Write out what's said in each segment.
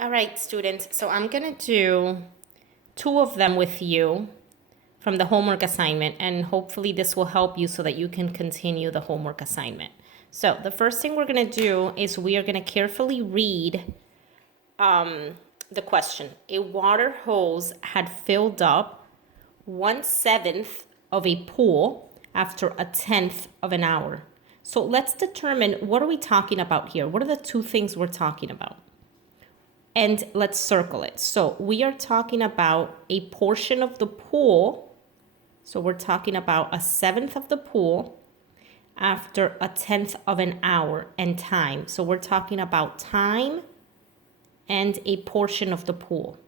All right, students, so I'm going to do two of them with you from the homework assignment, and hopefully this will help you so that you can continue the homework assignment. So the first thing we're going to do is we are going to carefully read the question. A water hose had filled up 1/7 of a pool after a tenth of an hour. So let's determine, what are we talking about here? What are the two things we're talking about? And let's circle it. So we are talking about a portion of the pool. So we're talking about 1/7 of the pool after a tenth of an hour and time. So we're talking about time and a portion of the pool.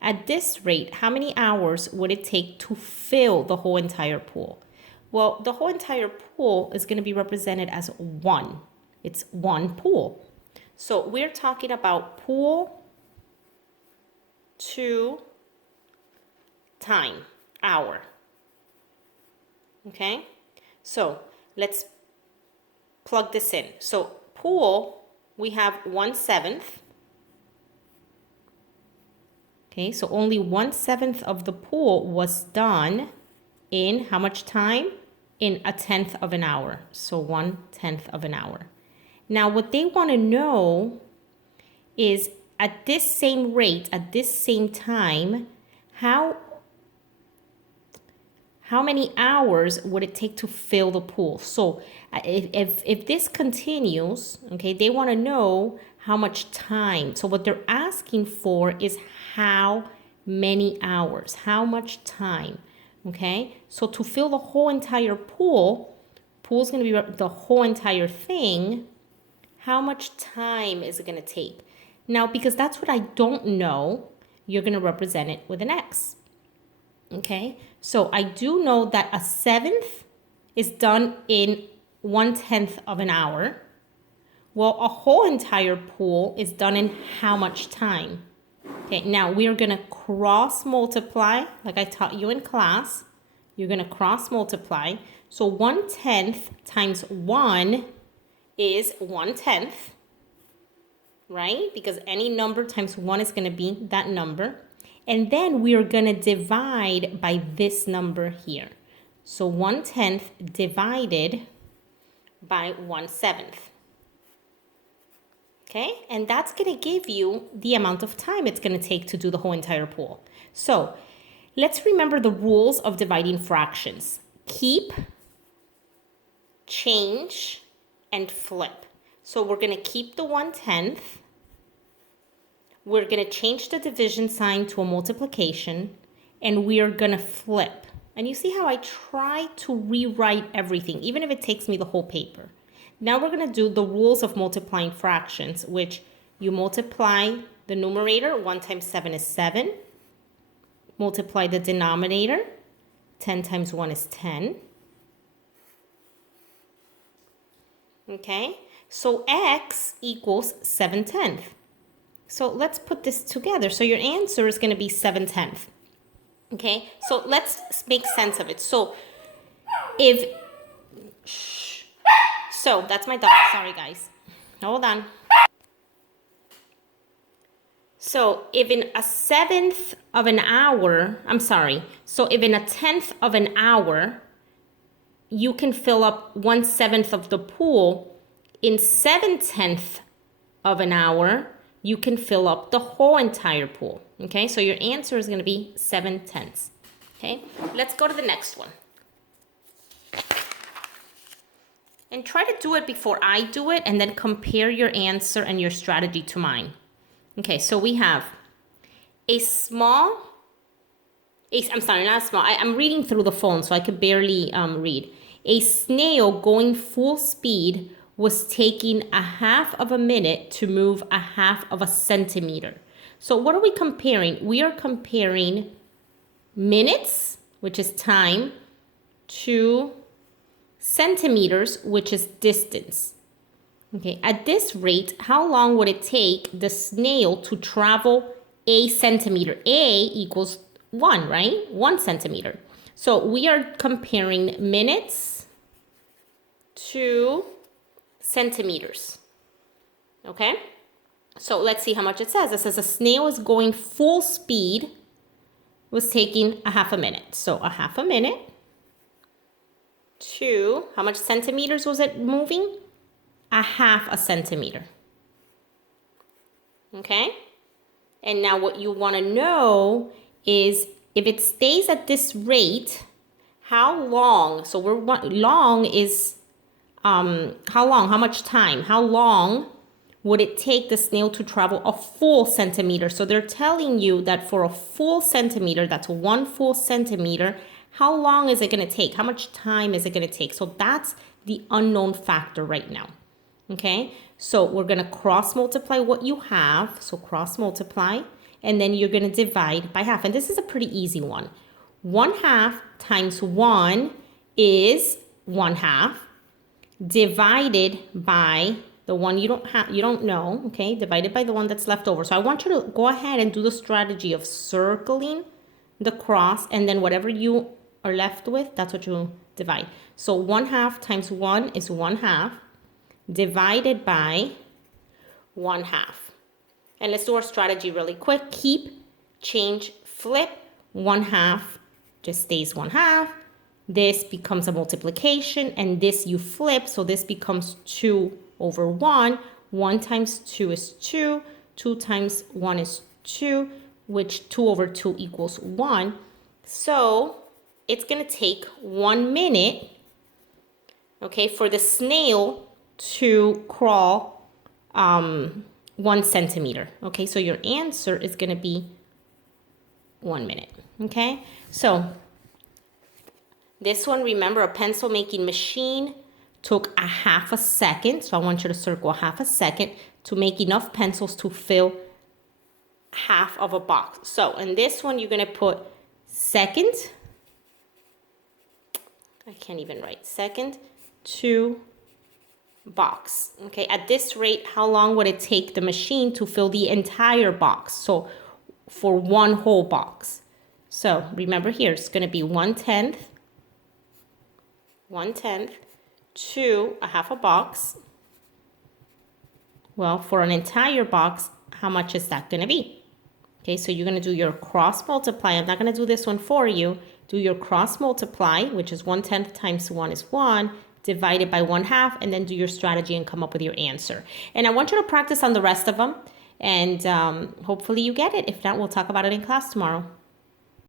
At this rate, how many hours would it take to fill the whole entire pool? Well, the whole entire pool is going to be represented as one. It's one pool. So we're talking about pool to time, hour. Okay? So let's plug this in. So pool, we have 1/7. Okay, so only 1/7 of the pool was done in how much time? In a tenth of an hour. So 1/10 of an hour. Now, what they want to know is at this same rate, at this same time, how many hours would it take to fill the pool? So if this continues, okay, they want to know how much time. So what they're asking for is how many hours, how much time, okay? So to fill the whole entire pool is going to be the whole entire thing. How much time is it going to take? Now, because that's what I don't know, you're going to represent it with an X. Okay, so I do know that 1/7 is done in 1/10 of an hour. Well, a whole entire pool is done in how much time? Okay, now we are going to cross multiply like I taught you in class. You're going to cross multiply. So 1/10 times 1 is 1/10, right? Because any number times 1 is going to be that number. And then we are going to divide by this number here. So 1/10 divided by 1/7. Okay, and that's going to give you the amount of time it's going to take to do the whole entire pool. So let's remember the rules of dividing fractions. Keep, change, and flip. So we're going to keep the 1/10. We're going to change the division sign to a multiplication, and we are going to flip. And you see how I try to rewrite everything, even if it takes me the whole paper. Now we're going to do the rules of multiplying fractions, which you multiply the numerator. 1 times 7 is 7. Multiply the denominator. 10 times 1 is 10. Okay, so x equals 7/10. So let's put this together. So your answer is going to be 7/10. Okay, so let's make sense of it. So so that's my dog. Sorry, guys. Hold on. So if in 1/7 of an hour, so if in 1/10 of an hour, you can fill up 1/7 of the pool, in 7/10 of an hour, you can fill up the whole entire pool. Okay, so your answer is going to be 7/10. Okay, let's go to the next one. And try to do it before I do it, and then compare your answer and your strategy to mine. Okay, so we have I'm reading through the phone, so I could barely read. A snail going full speed was taking 1/2 of a minute to move 1/2 of a centimeter. So what are we comparing? We are comparing minutes, which is time, to centimeters, which is distance. Okay, at this rate, how long would it take the snail to travel a centimeter? A equals 1, right? 1 centimeter. So we are comparing minutes to centimeters. Okay? So let's see how much it says. It says a snail is going full speed, was taking a half a minute. So a half a minute to, how much centimeters was it moving? A half a centimeter. Okay? And now what you want to know is if it stays at this rate, how long? So long is how long? How much time? How long would it take the snail to travel a full centimeter? So they're telling you that for a full centimeter, that's 1 full centimeter, how long is it going to take? How much time is it going to take? So that's the unknown factor right now. Okay, so we're going to cross multiply what you have. So cross multiply, and then you're going to divide by half. And this is a pretty easy one. 1/2 times 1 is 1/2 divided by the one you don't know, okay? Divided by the one that's left over. So I want you to go ahead and do the strategy of circling the cross, and then whatever you are left with, that's what you divide. So 1/2 times 1 is 1/2 divided by 1/2. And let's do our strategy really quick. Keep, change, flip. 1/2 just stays 1/2. This becomes a multiplication, and this you flip, so this becomes 2 over 1. 1 times 2 is 2. 2 times 1 is 2, which 2 over 2 equals 1. So it's going to take 1 minute, okay, for the snail to crawl 1 centimeter. Okay, so your answer is going to be 1 minute. Okay, so this one, remember, a pencil making machine took a half a second. So I want you to circle a half a second to make enough pencils to fill half of a box. So in this one, you're going to put second. I can't even write. Second to box. Okay, at this rate, how long would it take the machine to fill the entire box? So for one whole box. So remember here, it's going to be 1/10 to a half a box. Well, for an entire box, how much is that going to be? Okay, so you're going to do your cross multiply. I'm not going to do this one for you. Do your cross multiply, which is 1/10 times 1 is 1, divided by 1/2, and then do your strategy and come up with your answer. And I want you to practice on the rest of them, and hopefully you get it. If not, we'll talk about it in class tomorrow.